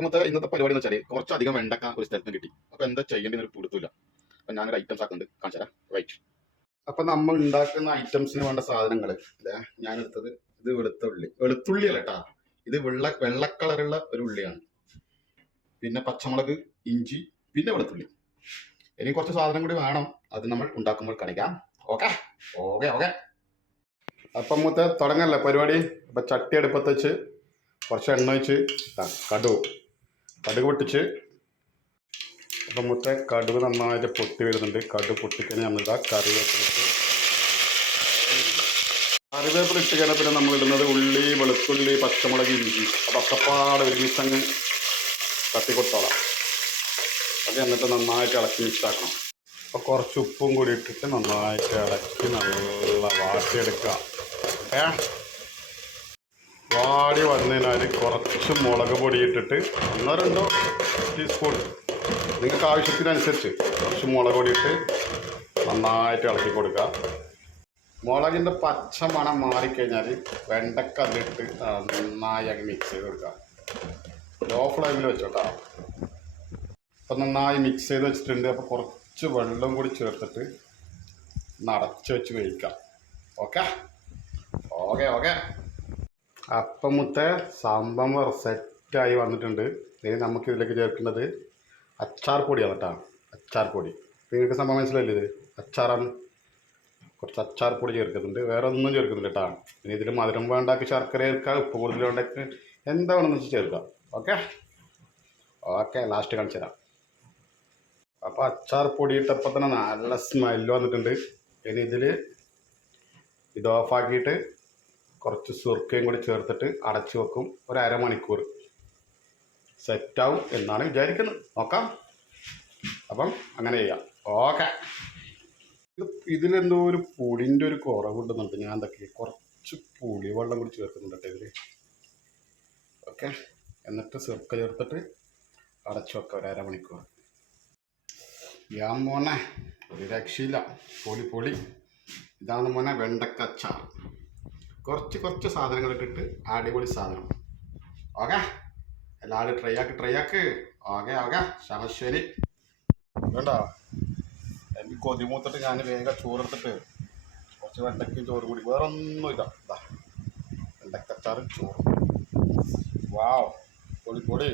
അപ്പം മൊത്തം ഇന്നത്തെ പരിപാടി എന്ന് വെച്ചാൽ കുറച്ചധികം വെണ്ടക്ക ഒരു സ്ഥലത്ത് കിട്ടി. അപ്പോൾ എന്താ ചെയ്യേണ്ടത് ഒരു പിടുത്തില്ല. അപ്പം ഞാനൊരു ഐറ്റംസ് ആക്കുന്നുണ്ട്, കാണിച്ചു തരാം. റൈറ്റ്. അപ്പം നമ്മൾ ഉണ്ടാക്കുന്ന ഐറ്റംസിന് വേണ്ട സാധനങ്ങൾ അല്ലേ ഞാനെടുത്തത്. ഇത് വെളുത്തുള്ളി അല്ല കേട്ടാ, ഇത് വെള്ള കളറുള്ള ഒരു ഉള്ളിയാണ്. പിന്നെ പച്ചമുളക്, ഇഞ്ചി, പിന്നെ വെളുത്തുള്ളി. ഇനി കുറച്ച് സാധനം കൂടി വേണം, അത് നമ്മൾ ഉണ്ടാക്കുമ്പോൾ കാണിക്കാം. Okay okay okay. അപ്പം മൊത്തം തുടങ്ങല്ലേ പരിപാടി. അപ്പം ചട്ടി അടുപ്പത്ത് വെച്ച് കുറച്ച് എണ്ണ ഒഴിച്ച് കടുക് പൊട്ടിച്ച്. അപ്പം മൊത്തം കടുക് നന്നായിട്ട് പൊട്ടി വരുന്നുണ്ട്. കടുക് പൊട്ടിക്കഴിഞ്ഞാൽ നമ്മളിതാ കറിവേപ്പില ഇട്ട് കഴിഞ്ഞാൽ പിന്നെ നമ്മളിടുന്നത് ഉള്ളി, വെളുത്തുള്ളി, പച്ചമുളക്, ഇഞ്ചി. അപ്പം ഒക്കപ്പാട് ഒരുമിച്ചങ്ങ് തട്ടിക്കൊടുത്തോളാം. അത് എന്നിട്ട് നന്നായിട്ട് ഇളക്കി മിക്സാക്കണം. അപ്പോൾ കുറച്ച് ഉപ്പും കൂടി ഇട്ടിട്ട് നന്നായിട്ട് ഇളക്കി നല്ല വാട്ടിയെടുക്കുക. വാടി വന്നതിനാൽ കുറച്ച് മുളക് പൊടി ഇട്ടിട്ട് 1-2 ടീസ്പൂൺ നിങ്ങൾക്ക് ആവശ്യത്തിനനുസരിച്ച് കുറച്ച് മുളക് പൊടി ഇട്ട് നന്നായിട്ട് ഇളക്കി കൊടുക്കുക. മുളകിൻ്റെ പച്ച മണം മാറിക്കഴിഞ്ഞാൽ വെണ്ടക്ക അതിലിട്ട് നന്നായി അങ്ങ് മിക്സ് ചെയ്ത് കൊടുക്കുക. ലോ ഫ്ലെയിമിൽ വെച്ചോട്ടാ. അപ്പം നന്നായി മിക്സ് ചെയ്ത് വെച്ചിട്ടുണ്ട്. അപ്പോൾ കുറച്ച് വെള്ളം കൂടി ചേർത്തിട്ട് അടച്ച് വെച്ച് വേവിക്കാം. Okay okay okay. അപ്പം മുത്തേ സംഭവം സെറ്റായി വന്നിട്ടുണ്ട്. ഇനി നമുക്കിതിലേക്ക് ചേർക്കേണ്ടത് അച്ചാർ പൊടിയാണ് കേട്ടോ. അച്ചാർ പൊടി നിങ്ങൾക്ക് സംഭവം മനസ്സിലായില്ലേ? ഇത് അച്ചാറാണ്. കുറച്ച് അച്ചാർ പൊടി ചേർക്കുന്നുണ്ട്, വേറെ ഒന്നും ചേർക്കുന്നില്ല കേട്ടോ. ഇനി ഇതിൽ മധുരം വേണ്ടാക്കി ശർക്കര ചേർക്കുക, ഉപ്പ് കൂടുതൽ വേണ്ടാക്കി എന്താണെന്ന് വെച്ച് ചേർക്കാം. Okay okay. ലാസ്റ്റ് കാണിച്ചു തരാം. അപ്പോൾ അച്ചാർ പൊടി ഇട്ടപ്പോൾ തന്നെ നല്ല സ്മെല്ല് വന്നിട്ടുണ്ട്. ഇനി ഇതിൽ ഇത് ഓഫാക്കിയിട്ട് കുറച്ച് സുർക്കയും കൂടി ചേർത്തിട്ട് അടച്ചു വെക്കും. ഒരു അരമണിക്കൂർ സെറ്റാവും എന്നാണ് വിചാരിക്കുന്നത്. നോക്കാം. അപ്പം അങ്ങനെ ചെയ്യാം. ഓക്കെ. ഇതിലെന്തോ ഒരു പുളിൻ്റെ ഒരു കുറവുണ്ടെന്നുണ്ട്. ഞാൻ എന്തൊക്കെ കുറച്ച് പുളി വെള്ളം കൂടി ചേർക്കുന്നുണ്ട് കേട്ടോ ഇതിൽ. ഓക്കെ. എന്നിട്ട് സുർക്ക ചേർത്തിട്ട് അടച്ചു വെക്കാം ഒരു അരമണിക്കൂർ. ഞാൻ മോനെ ഒരു രക്ഷയില്ല. പൊളി. ഇതാണ് മോനെ വെണ്ടക്ക അച്ചാർ. കുറച്ച് സാധനങ്ങൾ ഇട്ടിട്ട് അടിപൊളി സാധനം. ഓക്കെ. എല്ലാവരും ട്രൈ ആക്ക്. ഓക്കെ. ശരി. വേണ്ട എനിക്ക് കൊതിമൂത്തിട്ട് ഞാൻ വേഗം ചോറെടുത്തിട്ട് കുറച്ച് വെണ്ടയ്ക്കും ചോറ് കൂടി, വേറെ ഒന്നുമില്ല. വെണ്ടക്കച്ചാറ് ചോറ്. വാവ് പൊളി.